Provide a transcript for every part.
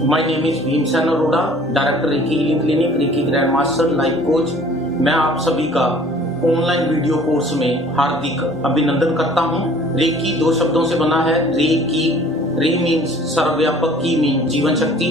My name is Bheem Sain Arora, director recce healing clinic, reiki grand master, life coach. मैं आप सभी का online video course में हार्दिक अभिनंदन करता हूं। रेकी दो शब्दों से बना है, रेकी। रे मीन्स सर्वव्यापक, की मीन जीवन शक्ति।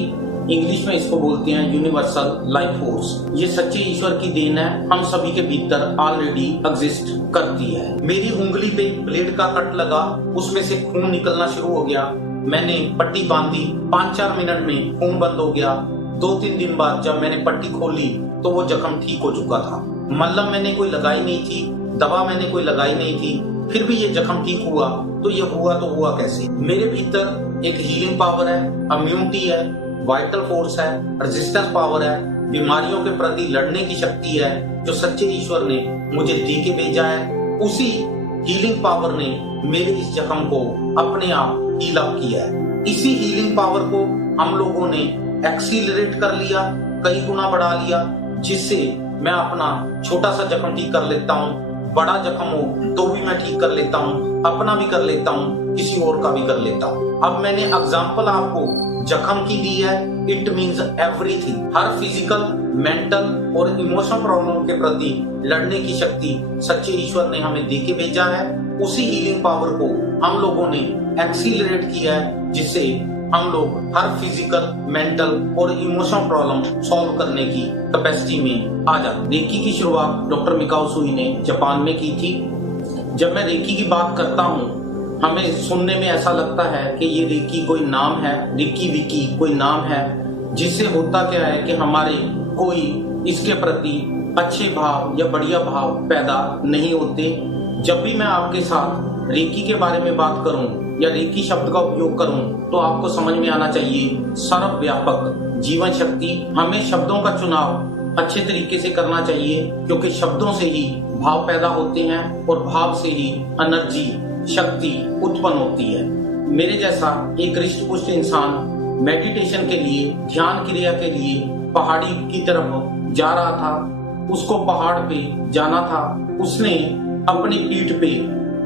इंग्लिश में इसको बोलते हैं यूनिवर्सल लाइफ फोर्स। ये सच्चे ईश्वर की देन है, हम सभी के भीतर ऑलरेडी एग्जिस्ट करती है। मेरी उंगली पे ब्लेड का कट लगा, उसमें से खून निकलना शुरू हो गया। मैंने पट्टी बांधी, 5-4 मिनट में खून बंद हो गया। 2-3 दिन बाद जब मैंने पट्टी खोली तो वो जख्म ठीक हो चुका था। मलहम मैंने कोई लगाई नहीं थी, दवा मैंने कोई लगाई नहीं थी, फिर भी ये जख्म ठीक हुआ। तो ये हुआ कैसे? मेरे भीतर एक हीलिंग पावर है, इम्यूनिटी है, वाइटल फोर्स है, रेजिस्टेंस पावर है, बीमारियों के प्रति लड़ने की शक्ति है, जो सच्चे ईश्वर ने मुझे दे के भेजा है। उसी हीलिंग पावर ने मेरे इस जख्म को अपने आप हील अप किया है। इसी हीलिंग पावर को हम लोगों ने एक्सीलरेट कर लिया, कई गुना बढ़ा लिया, जिससे मैं अपना छोटा सा जख्म ठीक कर लेता हूँ। बड़ा जख्म हो तो भी मैं ठीक कर लेता हूँ, अपना भी कर लेता हूँ, किसी और का भी कर लेता हूँ। अब मैंने एग्जाम्पल आपको जख्म की दी है। It means everything. Her physical, mental और इमोशनल प्रॉब्लम के प्रति लड़ने की शक्ति सच्चे ईश्वर ने हमें दे के भेजा है। उसी हीलिंग पावर को हम लोगों ने एक्सीलरेट किया है, जिससे हम लोग हर फिजिकल, मेंटल और इमोशनल प्रॉब्लम सॉल्व करने की कैपेसिटी में आ जाते। रेकी की शुरुआत डॉक्टर मिकाओ सुई ने जापान में की थी। जब मैं रेकी की बात करता हूँ, हमें सुनने में ऐसा लगता है कि ये रेकी कोई नाम है, रेकी विकी कोई नाम है, जिससे होता क्या है कि हमारे कोई इसके प्रति अच्छे भाव या बढ़िया भाव पैदा नहीं होते। जब भी मैं आपके साथ रेकी के बारे में बात करूं या रेकी शब्द का उपयोग करूं, तो आपको समझ में आना चाहिए सर्वव्यापक जीवन शक्ति। हमें शब्दों का चुनाव अच्छे तरीके से करना चाहिए, क्योंकि शब्दों से ही भाव पैदा होते हैं और भाव से ही एनर्जी, शक्ति उत्पन्न होती है। मेरे जैसा एक हृष्ट पुष्ट इंसान मेडिटेशन के लिए, ध्यान क्रिया के लिए पहाड़ी की तरफ जा रहा था। उसको पहाड़ पे जाना था। उसने अपनी पीठ पे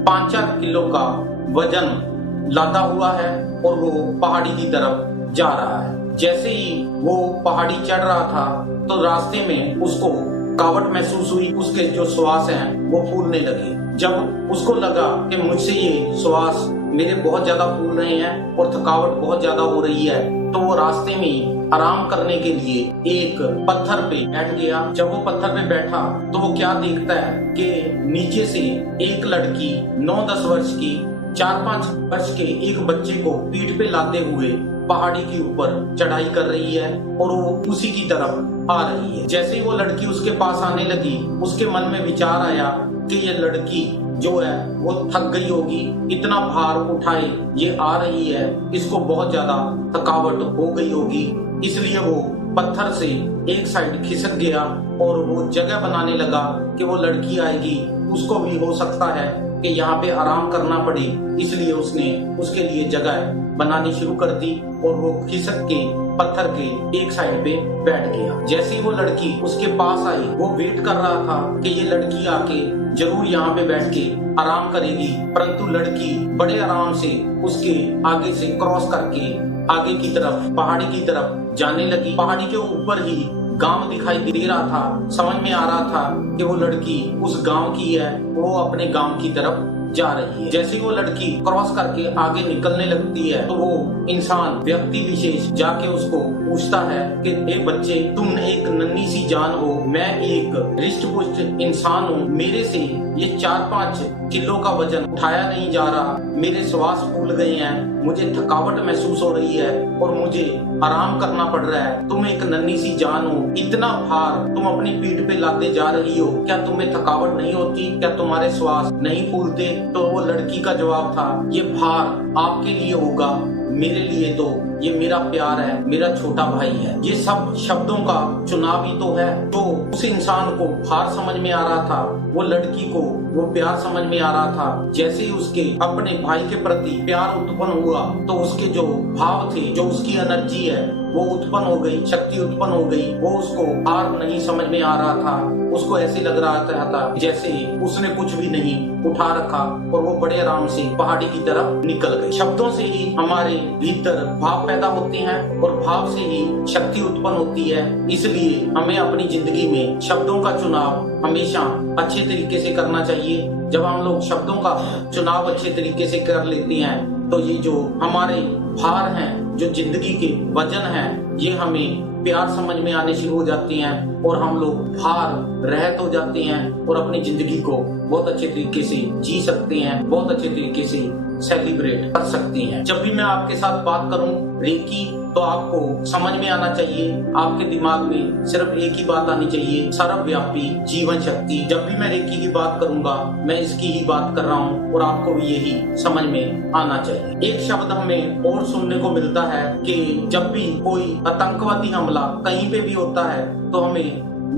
5-4 किलो का वजन लादा हुआ है और वो पहाड़ी की तरफ जा रहा है। जैसे ही वो पहाड़ी चढ़ रहा था तो रास्ते में उसको थकावट महसूस हुई। उसके जो श्वास हैं वो फूलने लगे। जब उसको लगा कि मुझसे ये श्वास मेरे बहुत ज्यादा फूल रहे हैं और थकावट बहुत ज्यादा हो रही है, तो वो रास्ते में आराम करने के लिए एक पत्थर पे बैठ गया। जब वो पत्थर पे बैठा तो वो क्या देखता है कि नीचे से एक लड़की 9-10 वर्ष की 4-5 वर्ष के एक बच्चे को पीठ पे लादे हुए पहाड़ी के ऊपर चढ़ाई कर रही है और वो उसी की तरफ आ रही है। जैसे ही वो लड़की उसके पास आने लगी, उसके मन में विचार आया कि ये लड़की जो है वो थक गई होगी, इतना भार उठाए ये आ रही है, इसको बहुत ज्यादा थकावट हो गई होगी। इसलिए वो पत्थर से एक साइड खिसक गया और वो जगह बनाने लगा कि वो लड़की आएगी, उसको भी हो सकता है कि यहाँ पे आराम करना पड़े। इसलिए उसने उसके लिए जगह बनानी शुरू कर दी और वो खिसक के पत्थर के एक साइड पे बैठ गया। जैसे ही वो लड़की उसके पास आई, वो वेट कर रहा था कि ये लड़की आके जरूर यहाँ पे बैठ के आराम करेगी, परंतु लड़की बड़े आराम से उसके आगे से क्रॉस करके आगे की तरफ, पहाड़ी की तरफ जाने लगी। पहाड़ी के ऊपर ही गांव दिखाई दे रहा था। समझ में आ रहा था कि वो लड़की उस गांव की है, वो अपने गांव की तरफ जा रही है। जैसे ही वो लड़की क्रॉस करके आगे निकलने लगती है तो वो इंसान, व्यक्ति विशेष जाके उसको पूछता है कि ए बच्चे, तुम एक नन्ही सी जान हो, मैं एक हृष्ट पुष्ट इंसान हूँ, मेरे से ये 4-5 किलो का वजन उठाया नहीं जा रहा, मेरे श्वास फूल गए हैं, मुझे थकावट महसूस हो रही है और मुझे आराम करना पड़ रहा है। तुम एक नन्ही सी जान हो, इतना भार तुम अपनी पीठ पे लादे जा रही हो, क्या तुम्हें थकावट नहीं होती? क्या तुम्हारे श्वास नहीं फूलते? तो वो लड़की का जवाब था, ये भार आपके लिए होगा, मेरे लिए तो ये मेरा प्यार है, मेरा छोटा भाई है। ये सब शब्दों का चुनाव ही तो है। तो उस इंसान को भार समझ में आ रहा था, वो लड़की को वो प्यार समझ में आ रहा था। जैसे ही उसके अपने भाई के प्रति प्यार उत्पन्न हुआ तो उसके जो भाव थे, जो उसकी एनर्जी है वो उत्पन्न हो गई, शक्ति उत्पन्न हो गई। वो उसको हार नहीं समझ में आ रहा था, उसको ऐसे लग रहा था जैसे उसने कुछ भी नहीं उठा रखा और वो बड़े आराम से पहाड़ी की तरफ निकल गई। शब्दों से ही हमारे भीतर भाव पैदा होते हैं और भाव से ही शक्ति उत्पन्न होती है। इसलिए हमें अपनी जिंदगी में शब्दों का चुनाव हमेशा अच्छे तरीके से करना चाहिए। जब हम लोग शब्दों का चुनाव अच्छे तरीके से कर लेते हैं तो ये जो हमारे भार हैं, जो जिंदगी के वजन हैं, ये हमें प्यार समझ में आने शुरू हो जाते हैं और हम लोग भार रहित हो जाते हैं और अपनी जिंदगी को बहुत अच्छे तरीके से जी सकते हैं, बहुत अच्छे तरीके से सेलिब्रेट कर सकते हैं। जब भी मैं आपके साथ बात करूं रेकी, तो आपको समझ में आना चाहिए, आपके दिमाग में सिर्फ एक ही बात आनी चाहिए, सर्वव्यापी जीवन शक्ति। जब भी मैं रेकी की बात करूंगा, मैं इसकी ही बात कर रहा हूं और आपको भी यही समझ में आना चाहिए। एक शब्द हमें और सुनने को मिलता है कि जब भी कोई आतंकवादी हमला कहीं पे भी होता है तो हमें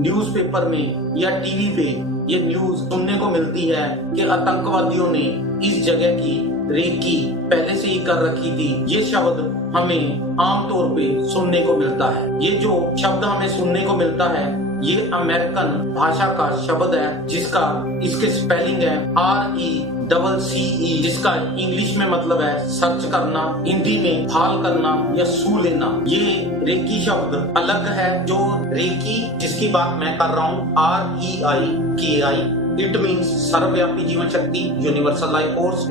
न्यूज़पेपर में या टीवी पे ये न्यूज सुनने को मिलती है कि आतंकवादियों ने इस जगह की रेकी पहले से ही कर रखी थी। ये शब्द हमें आमतौर पे सुनने को मिलता है। ये जो शब्द हमें सुनने को मिलता है ये अमेरिकन भाषा का शब्द है, जिसका इसके स्पेलिंग है RECCE, जिसका इंग्लिश में मतलब है सर्च करना, हिंदी में भाल करना या सू लेना। ये रेकी शब्द अलग है। जो रेकी जिसकी बात मैं कर रहा हूँ REIKI, इट मीन्स सर्वव्यापी जीवन शक्ति, यूनिवर्सल लाइफ फोर्स।